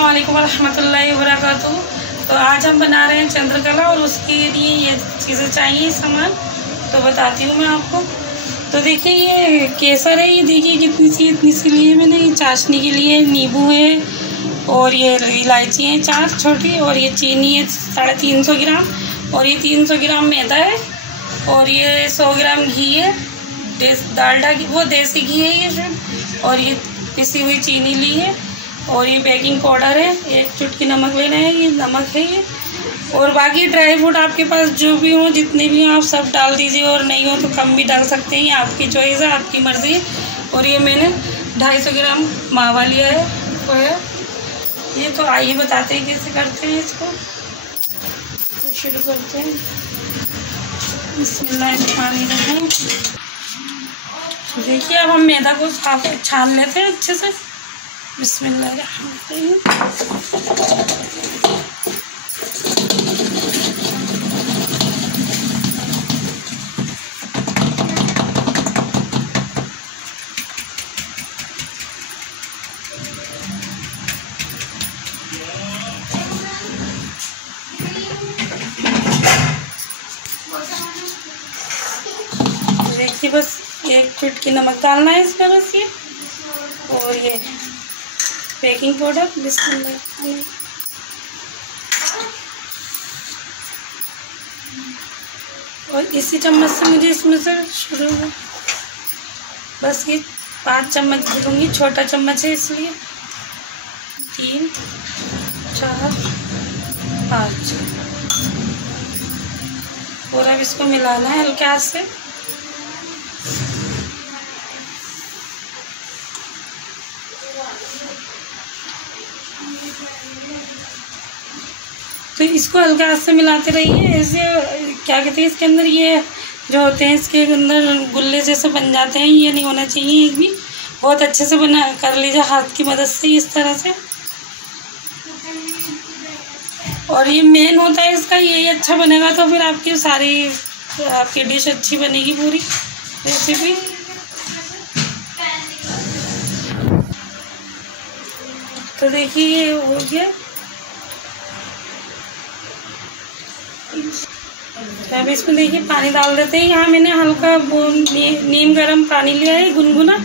अस्सलाम वालेकुम रहमतुल्लाहि व बरकातुहू। तो आज हम बना रहे हैं चंद्रकला और उसके लिए ये चीज़ें चाहिए सामान, तो बताती हूँ मैं आपको। तो देखिए ये केसर है, ये देखिए इतनी सी लिए मैंने। ये चाशनी के लिए नींबू है और ये इलायची है 4 छोटी, और ये चीनी है 350 ग्राम, और ये 300 ग्राम मैदा है, और ये 100 ग्राम घी है, डालडा घी, वो देसी घी है ये शायद, और ये पिसी हुई चीनी ली है, और ये बेकिंग पाउडर है, 1 चुटकी नमक लेना है, ये नमक है ये, और बाकी ड्राई फ्रूट आपके पास जो भी हो, जितने भी हो आप सब डाल दीजिए, और नहीं हो तो कम भी डाल सकते हैं, ये आपकी चॉइस है, आपकी मर्ज़ी है। और ये मैंने 250 ग्राम मावा लिया है, वो है ये। तो आइए बताते हैं कैसे करते हैं इसको, तो शुरू करते हैं। बिस्मिल्लाहिर्रहमानिर्रहीम। देखिए अब हम मैदा को छान लेते हैं अच्छे से। बिस्मिल्लाहिर्रहमानिर्रहीम। देखिए बस 1 चुटकी नमक डालना है इसमें बस ये, और ये बेकिंग पाउडर। बिस्मिल्लाह। और इसी चम्मच से मुझे इसमें से शुरू में बस ये 5 चम्मच दूँगी, छोटा चम्मच है इसलिए। 3 4 5। और अब इसको मिलाना है हल्के हाथ से। तो इसको हल्का हाथ से मिलाते रहिए, ऐसे क्या कहते हैं इसके अंदर ये जो होते हैं इसके अंदर गुल्ले जैसे बन जाते हैं, ये नहीं होना चाहिए एक भी। बहुत अच्छे से बना कर लीजिए हाथ की मदद से इस तरह से। और ये मेन होता है इसका, यही अच्छा बनेगा तो फिर आपकी सारी आपकी डिश अच्छी बनेगी, पूरी रेसिपी। तो देखिए ये हो गया। अब इसमें देखिए पानी डाल देते हैं। यहाँ मैंने हल्का नीम गर्म पानी लिया है गुनगुना,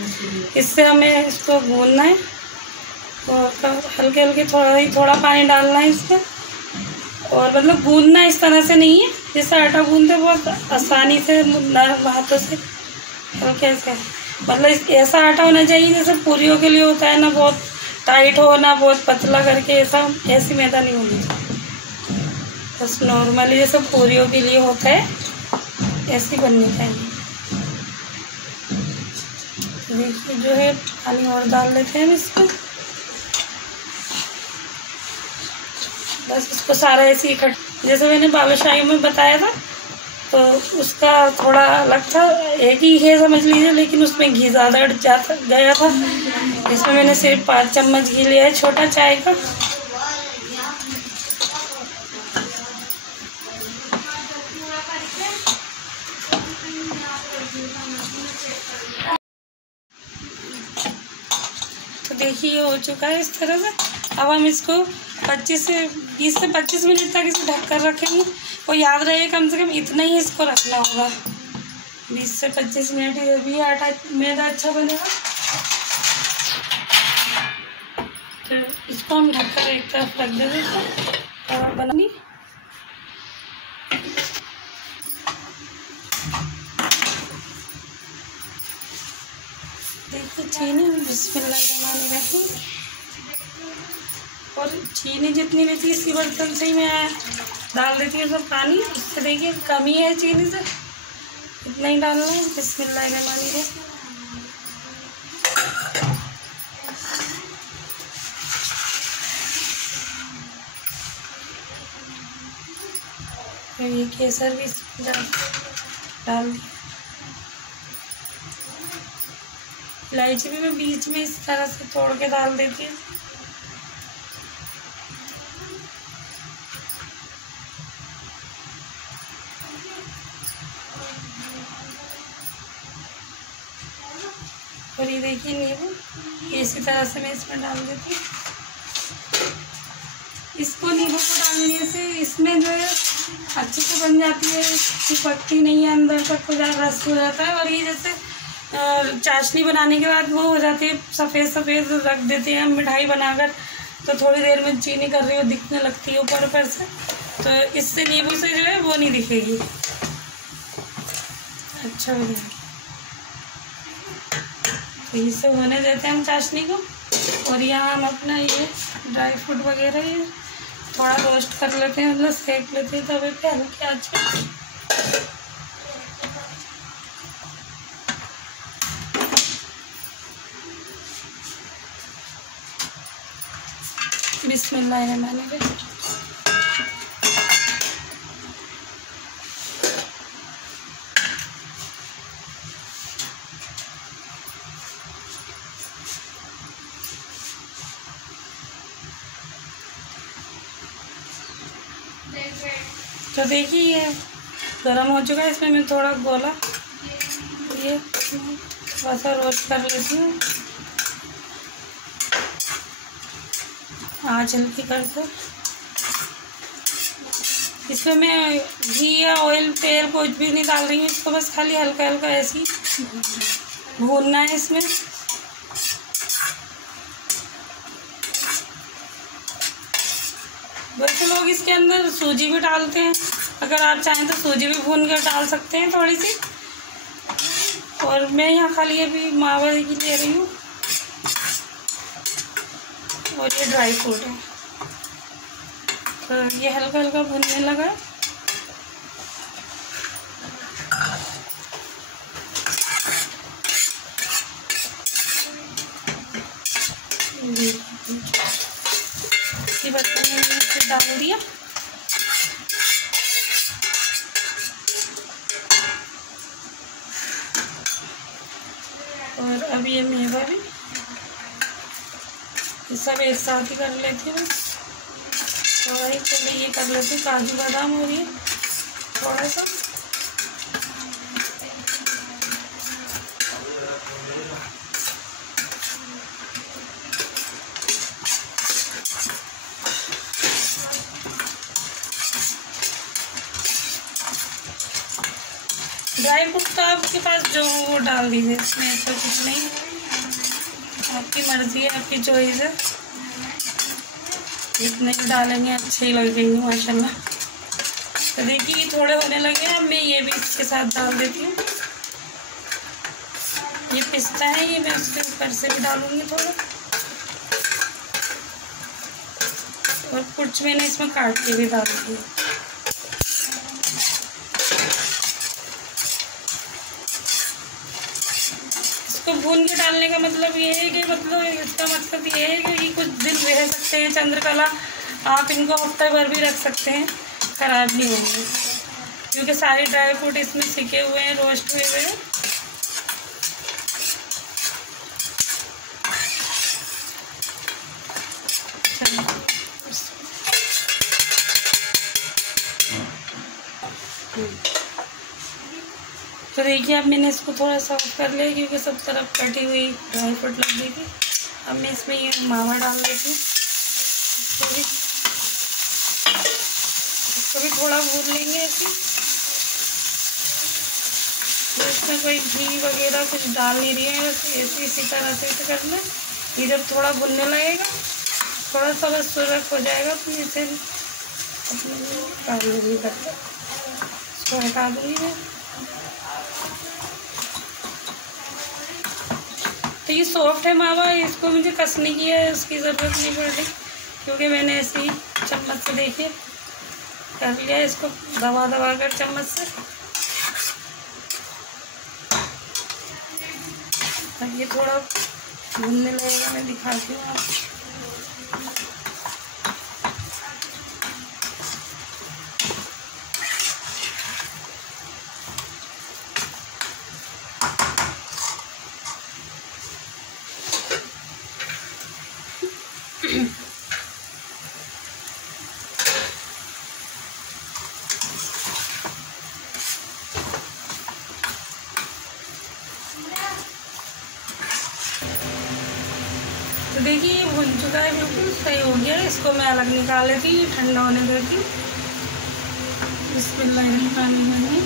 इससे हमें इसको भूनना है, और हल्के हल्के थोड़ा पानी डालना है इसमें। और मतलब भूनना इस तरह से नहीं है जैसे आटा भूनते, बहुत आसानी से हाथों से हल्के से, मतलब ऐसा आटा होना चाहिए जैसे पूरियों के लिए होता है ना, बहुत टाइट हो ना बहुत पतला करके, ऐसी मैदा नहीं होनी चाहिए। बस नॉर्मली जैसे पूरियों के लिए होता है ऐसी बननी चाहिए। देखिए जो है पानी और डाल लेते हैं इसमें। बस इसको सारा ऐसे इकट्ठा, जैसे मैंने बालूशाही में बताया था तो उसका थोड़ा अलग था, एक ही है समझ लीजिए, लेकिन उसमें घी ज़्यादा गया था। इसमें मैंने सिर्फ 5 चम्मच घी लिया है, छोटा चाय का। तो देखिए ये हो चुका है इस तरह से। अब हम इसको 20 से 25 मिनट तक इसे ढक कर रखेंगे, और याद रहे कम से कम इतना ही इसको रखना होगा, 20 से 25 मिनट, भी आटा मैदा अच्छा बनेगा। तो इसको हम ढककर एक तरफ रख देते हैं और बनानी। देखिए चीनी, बिस्मिल्लाहिर्रहमानिर्रहीम। और चीनी जितनी लेती है इसी बर्तन से ही मैं डाल देती हूँ सब पानी, इससे देखिए कमी है चीनी से, इतना ही डालना है। बिस्मिल्लाहिर्रहमानिर्रहीम। ये केसर भी डाल दिया, इलायची भी मैं बीच में इस तरह से तोड़ के डाल देती हूँ। और ये देखिए नींबू, इसी तरह से मैं इसमें डाल देती हूँ। इसको नींबू को डालने से इसमें जो है अच्छे से बन जाती है, चिपकती नहीं है, अंदर तक कुछ रस हो जाता है। और ये जैसे चाशनी बनाने के बाद वो हो जाती है सफ़ेद सफ़ेद, रख देते हैं मिठाई बनाकर, तो थोड़ी देर में चीनी कर रही हो दिखने लगती है ऊपर ऊपर से। तो इससे नींबू से जो है वो नहीं दिखेगी, अच्छा हो जाएगा। तो इसे होने देते हैं हम चाशनी को। और यहाँ हम अपना ये ड्राई फ्रूट वगैरह ये थोड़ा रोस्ट कर लेते हैं, मतलब सेक लेते हैं तवे पे हल्के आंच पे। बिस्मिल्लाहिर्रहमानिर्रहीम। तो देखिए ये गरम हो चुका है, इसमें मैं थोड़ा गोला ये थोड़ा सा रोस्ट कर लेती हूँ आँच हल्की करके। इसमें मैं घी या ऑयल तेल कुछ भी नहीं डाल रही हूँ, इसको बस खाली हल्का हल्का ऐसे ही भूनना है इसमें। वैसे लोग इसके अंदर सूजी भी डालते हैं, अगर आप चाहें तो सूजी भी भून कर डाल सकते हैं थोड़ी सी। और मैं यहाँ खाली अभी मावा की ले रही हूँ, और ये ड्राई फ्रूट है। तो ये हल्का हल्का भूनने लगा। इसी बर्तन में इसे डाल दिया। और अब ये मेवा भी सब एक साथ ही कर लेती हूँ। थोड़ा ही पहले ये कर लेती हूँ काजू बादाम, और ये थोड़ा सा ड्राई फ्रूट तो आपके पास जो हो वो डाल दीजिए, इसमें ऐसा कुछ नहीं, आपकी मर्ज़ी है, आपकी चॉइस है। जितने भी डालेंगे अच्छे ही लगेंगे माशाल्लाह। तो देखिए ये थोड़े होने लगे, अब मैं ये भी इसके साथ डाल देती हूँ। ये पिस्ता है, ये मैं उसके ऊपर से भी डालूँगी थोड़ा। और कुछ मैंने इसमें काट के भी डाल दिया। इसको भून के डालने का मतलब ये है कि इसका मकसद ये है कि कुछ दिन रह सकते हैं चंद्रकला, आप इनको हफ्ते भर भी रख सकते हैं, ख़राब नहीं होंगे, क्योंकि सारे ड्राई फ्रूट इसमें सिके हुए हैं, रोस्ट हुए हुए हैं। तो देखिए अब मैंने इसको थोड़ा सॉफ्ट कर लिया, क्योंकि सब तरफ कटी हुई ड्राई फ्रूट लग गई थी। अब मैं इसमें ये मावा डाल देती हूँ, इसको भी थोड़ा भून लेंगे ऐसे। तो इसमें कोई घी वगैरह कुछ डाल नहीं रही है, ऐसे इसी तरह से इसे करना। ये जब थोड़ा भुनने लगेगा, थोड़ा सा बस सुरख हो जाएगा, तो इसे अपने लूँगी करके इसको हटा दूँगी मैं। तो ये सॉफ्ट है मावा, इसको मुझे कसने की है उसकी ज़रूरत नहीं पड़ रही, क्योंकि मैंने ऐसे ही चम्मच से देखिए कर लिया, इसको दबा दबा कर चम्मच से। अब ये थोड़ा भूनने लगेगा, मैं दिखाती हूँ आपको। तो देखिए ये भुन चुका है, बिल्कुल सही हो गया। इसको मैं अलग निकाल लेती हूँ, ठंडा होने देती हूँ। बिस्मिल्लाहिर्रहमानिर्रहीम।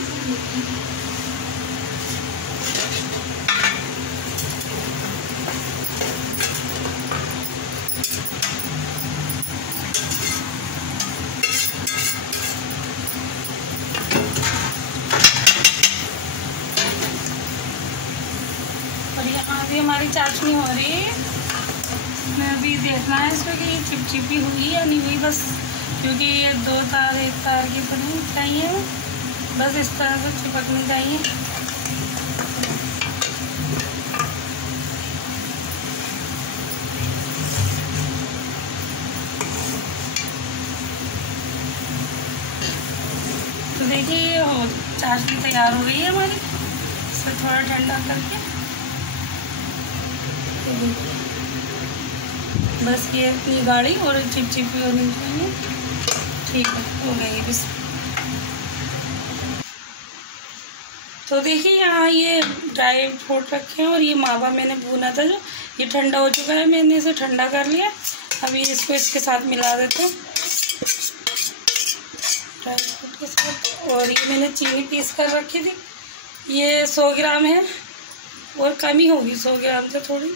और यहाँ भी हमारी चाशनी हो रही है। मैं अभी देखना है इसको कि ये चिपचिपी हुई या नहीं हुई, बस क्योंकि ये 2 तार 1 तार की बनी चाहिए, बस इस तरह से चिपकनी चाहिए। तो देखिए ये चाशनी तैयार हो गई है हमारी। इसे थोड़ा ठंडा करके बस ये इतनी गाढ़ी और चिपचिपी होनी चाहिए। ठीक है, हो गई बस। तो देखिए यहाँ ये ड्राई फ्रूट रखे हैं और ये मावा मैंने भूना था, जो ये ठंडा हो चुका है, मैंने इसे ठंडा कर लिया। अभी इसको इसके साथ मिला देते हैं, ड्राई फ्रूट के साथ। और ये मैंने चीनी पीस कर रखी थी, ये 100 ग्राम है और कम ही होगी 100 ग्राम से थोड़ी।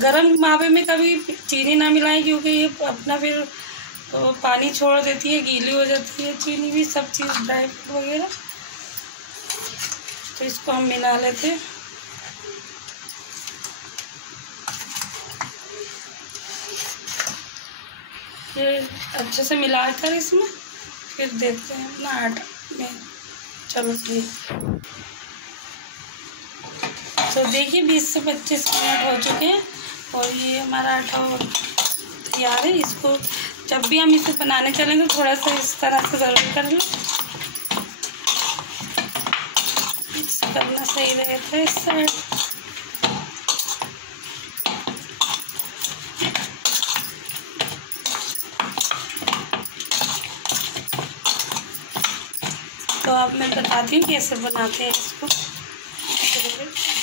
गरम मावे में कभी चीनी ना मिलाएं, क्योंकि ये अपना फिर पानी छोड़ देती है, गीली हो जाती है चीनी भी, सब चीज़ ड्राई फ्रूट वगैरह। तो इसको हम मिला लेते हैं। ये अच्छे से मिलाकर इसमें फिर देखते हैं अपना आटा में। चलो ठीक। तो देखिए 20 से 25 मिनट हो चुके हैं और ये हमारा आटा तैयार है। इसको जब भी हम इसे बनाने चलेंगे थोड़ा सा इस तरह से ज़रूर कर लें, मिक्स करना सही रहता है इस साइड। तो अब मैं बताती हूँ कैसे बनाते हैं इसको।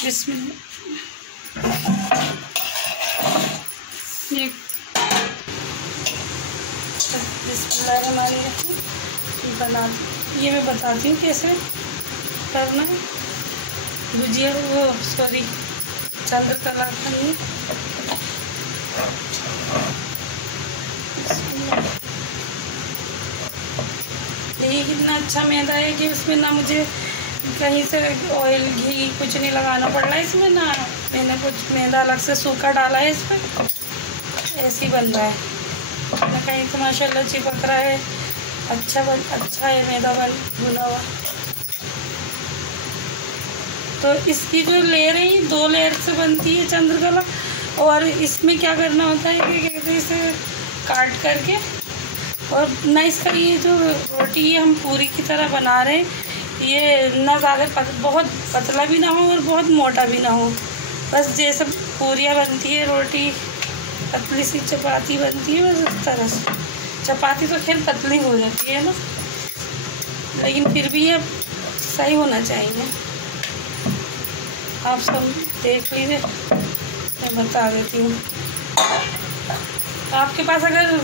बिस्मिल्लाह। ये मैं बताती हूँ कैसे करना है। भुजिया सॉरी चंद्रकला करनी। ये कितना अच्छा मैदा है कि उसमें ना मुझे कहीं से ऑयल घी कुछ नहीं लगाना पड़ रहा है इसमें, ना मैंने कुछ मैदा अलग से सूखा डाला है इसमें, ऐसे ही बन रहा है ना कहीं तो माशाल्लाह चिपक रहा है। अच्छा है मैदा भुना हुआ। तो इसकी जो लेयर है ये 2 लेयर से बनती है चंद्रकला। और इसमें क्या करना होता है कि कहते हैं इसे काट करके, और ना इसका ये जो रोटी है हम पूरी की तरह बना रहे हैं, ये ना ज़्यादा बहुत पतला भी ना हो और बहुत मोटा भी ना हो, बस जैसे पूरियाँ बनती है रोटी, पतली सी चपाती बनती है, बस इस तरह से। चपाती तो खैर पतली हो जाती है ना, लेकिन फिर भी ये सही होना चाहिए। आप सब देख लीजिए, मैं बता देती हूँ। आपके पास अगर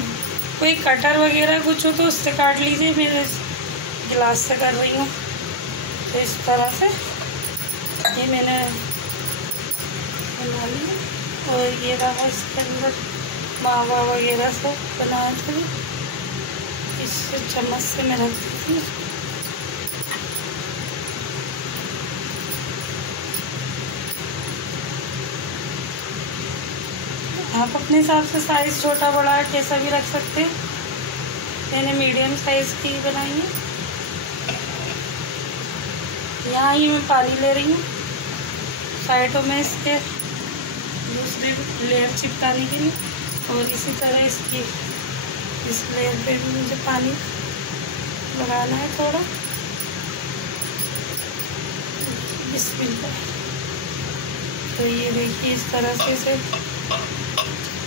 कोई कटर वगैरह कुछ हो तो उससे काट लीजिए, मैं गिलास से कर रही हूँ। तो इस तरह से ये मैंने बना लिया। और ये रहा इसके अंदर मावा वगैरह सब बनाए थे, इस चम्मच से मैं रख देती हूँ। आप अपने हिसाब से साइज़ छोटा बड़ा कैसा भी रख सकते हैं। मैंने मीडियम साइज़ की बनाई है। यहाँ ही मैं पानी ले रही हूँ साइडों में इसके दूसरे लेयर चिपकाने के लिए, और इसी तरह इसकी इस लेयर पे भी मुझे पानी लगाना है थोड़ा। बिस्मिल्लाह। तो ये देखिए इस तरह से इसे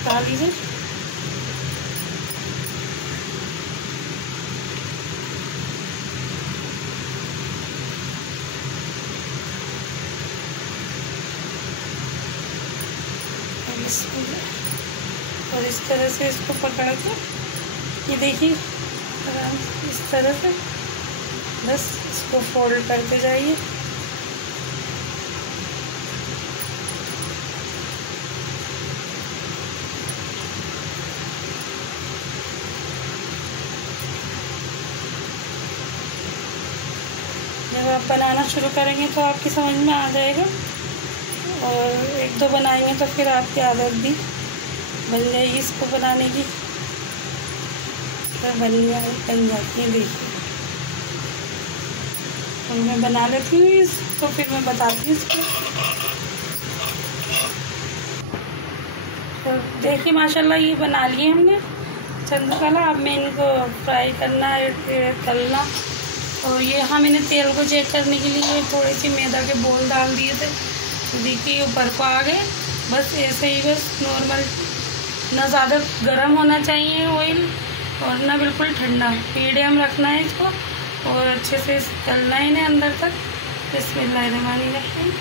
चिपका लीजिए। और इस तरह से इसको पकड़ के ये देखिए आराम से इस तरह से बस इसको फोल्ड करते जाइए। जब आप बनाना शुरू करेंगे तो आपकी समझ में आ जाएगा, और एक दो बनाएंगे तो फिर आपकी आदत भी बन जाएगी इसको बनाने की, तो बन जाती है। देखिए तो मैं बना लेती हूँ तो फिर मैं बताती हूँ इसको। तो देखिए माशाल्लाह ये बना लिए हमने चंद्रकला। अब मैं इनको फ्राई करना है, तलना। और ये मैंने तेल को चेक करने के लिए थोड़े से मैदा के बोल डाल दिए थे, तो देखिए ऊपर को आ गए। बस ऐसे ही, बस नॉर्मल, ना ज़्यादा गर्म होना चाहिए ऑयल और ना बिल्कुल ठंडा, मीडियम रखना है इसको और अच्छे से तलना है इन्हें अंदर तक। बिस्मिल्लाहिर्रहमानिर्रहीम।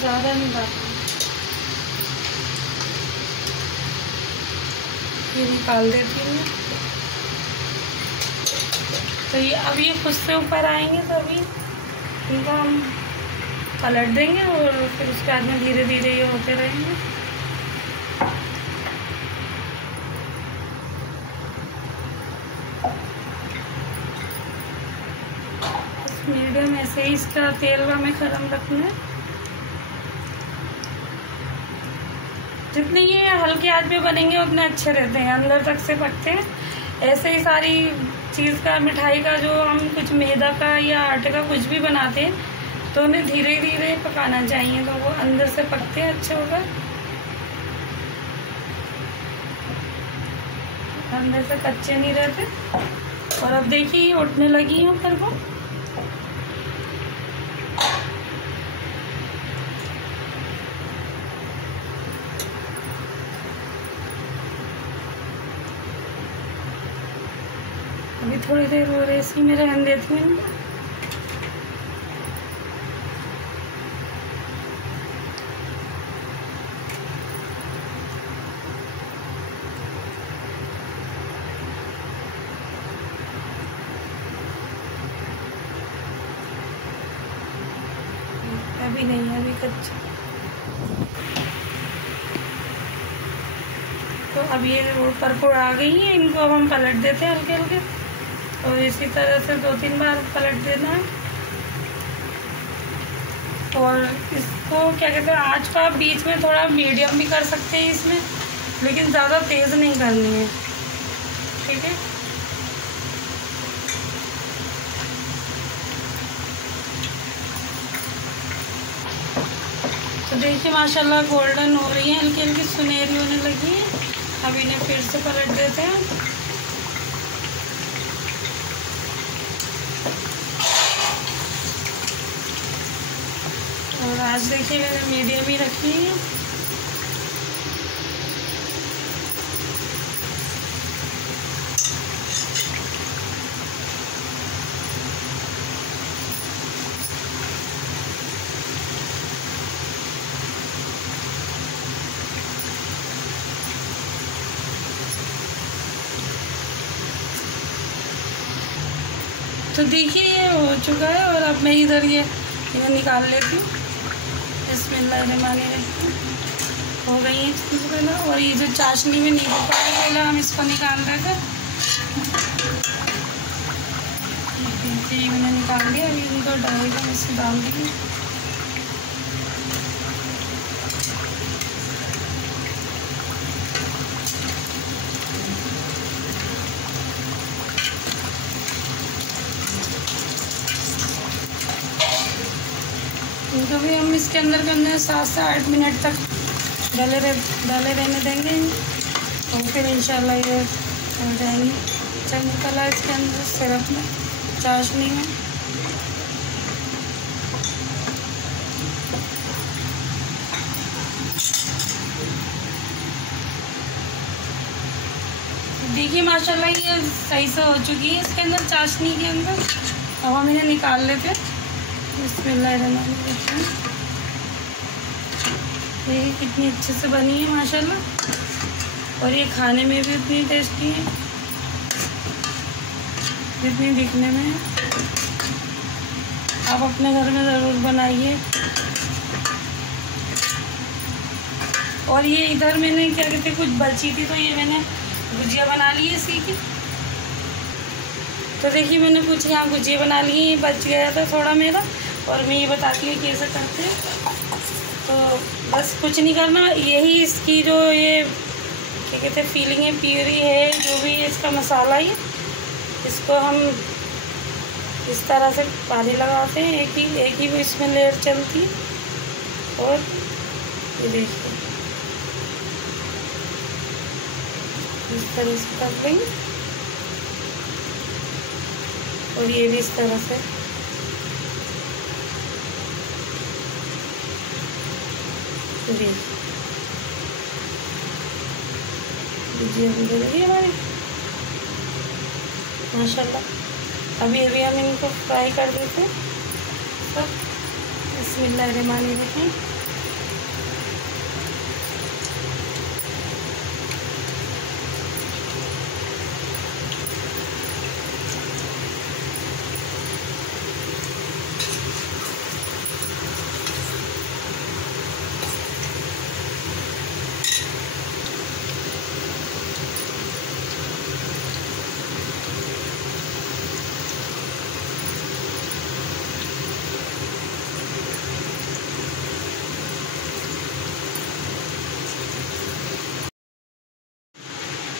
ज़्यादा नहीं डालना, ये निकाल देती हूँ। तो ये अब ये खुद से ऊपर आएंगे तो अभी इनको हम पलट देंगे और फिर उसके बाद में धीरे धीरे ये होते रहेंगे। मीडियम ऐसे ही इसका तेल हमें गरम रखना है। जितने ये हल्के आंच पे बनेंगे उतने अच्छे रहते हैं, अंदर तक से पकते हैं। ऐसे ही सारी चीज़ का, मिठाई का, जो हम कुछ मैदा का या आटे का कुछ भी बनाते हैं तो उन्हें धीरे धीरे पकाना चाहिए, तो वो अंदर से पकते हैं अच्छे होकर, अंदर से कच्चे नहीं रहते। और अब देखिए उठने लगी है ऊपर को। अभी थोड़ी देर और ऐसी में रहने देती हूँ। अभी नहीं, अभी कच्चा। तो अब ये ऊपर को आ गई है, इनको अब हम पलट देते हैं हल्के हल्के, और इसी तरह से 2-3 बार पलट देना है। और इसको क्या कहते हैं, आँच को आप बीच में थोड़ा मीडियम भी कर सकते हैं इसमें, लेकिन ज़्यादा तेज़ नहीं करनी है, ठीक है। तो देखिए माशाल्लाह गोल्डन हो रही है, हल्की हल्की सुनहरी होने लगी है। अब इन्हें फिर से पलट देते हैं। और आज देखिए मैंने मीडियम ही रखी है। तो देखिए ये हो चुका है, और अब मैं इधर ये निकाल लेती हूँ। बिस्मिल्लाहिर्रहमानिर्रहीम। हो गई है चंद्रकला। और ये जो चाशनी में नींबू पानी डाला, हम इसको निकाल देंगे। ये मैंने निकाल दिया, अभी इनको डालेगा, हम इसमें डाल देंगे। इनको भी हम इसके अंदर 7 से 8 मिनट तक डाले रहने देंगे, तो फिर इंशाल्लाह ये हो जाएंगे चंद्रकला इसके अंदर सिरप में, चाशनी में। देखिए माशाल्लाह ये सही से हो चुकी है इसके अंदर, चाशनी के अंदर। अब हम इन्हें निकाल लेते। बिस्मिल्लाहिर्रहमानिर्रहीम। देखिए कितनी अच्छे से बनी है माशाल्लाह, और ये खाने में भी इतनी टेस्टी है जितनी दिखने में है। आप अपने घर में ज़रूर बनाइए। और ये इधर मैंने क्या कहते कुछ बची थी, तो ये मैंने गुजिया बना ली है इसी की। तो देखिए मैंने कुछ यहाँ गुजिया बना ली है, बच गया था थोड़ा मेरा, और मैं ये बताती हूँ कैसे करते हैं। तो बस कुछ नहीं करना, यही इसकी जो ये क्या कहते हैं फीलिंग है, प्यूरी है, जो भी इसका मसाला है, इसको हम इस तरह से पानी लगाते हैं। एक ही इसमें लेयर चलती है। और ये देखिए इस तरह से कर लेंगे, और ये भी इस तरह से। भुजिया भी बन गई हमारी माशाल्लाह। अभी हम इनको फ्राई कर देते हैं सब। बिस्मिल्लाहिर्रहमानिर्रहीम।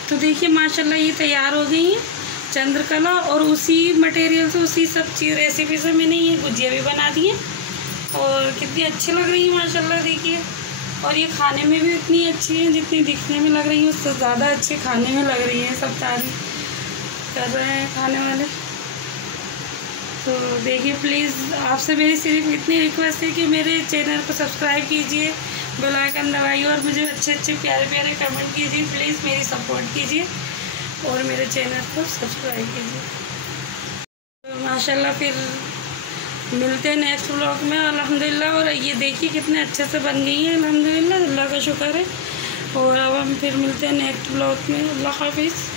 तो देखिए माशाल्लाह ये तैयार हो गई है चंद्रकला, और उसी मटेरियल से, उसी सब चीज़ रेसिपी से मैंने ये गुजिया भी बना दी है, और कितनी अच्छी लग रही है माशाल्लाह देखिए। और ये खाने में भी इतनी अच्छी है, जितनी दिखने में लग रही है उससे ज़्यादा अच्छी खाने में लग रही है। सब तारीफ कर रहे हैं खाने वाले। तो देखिए प्लीज़ आपसे मेरी सिर्फ इतनी रिक्वेस्ट है कि मेरे चैनल को सब्सक्राइब कीजिए, बेल आइकन दबाइए, और मुझे अच्छे अच्छे प्यारे प्यारे कमेंट कीजिए। प्लीज़ मेरी सपोर्ट कीजिए और मेरे चैनल को सब्सक्राइब कीजिए। तो माशाल्लाह फिर मिलते हैं नेक्स्ट व्लॉग में अल्हम्दुलिल्लाह। और ये देखिए कितने अच्छे से बन गई है अल्हम्दुलिल्लाह, अल्लाह का शुक्र है। और अब हम फिर मिलते हैं नेक्स्ट व्लॉग में। अल्लाह हाफिज़।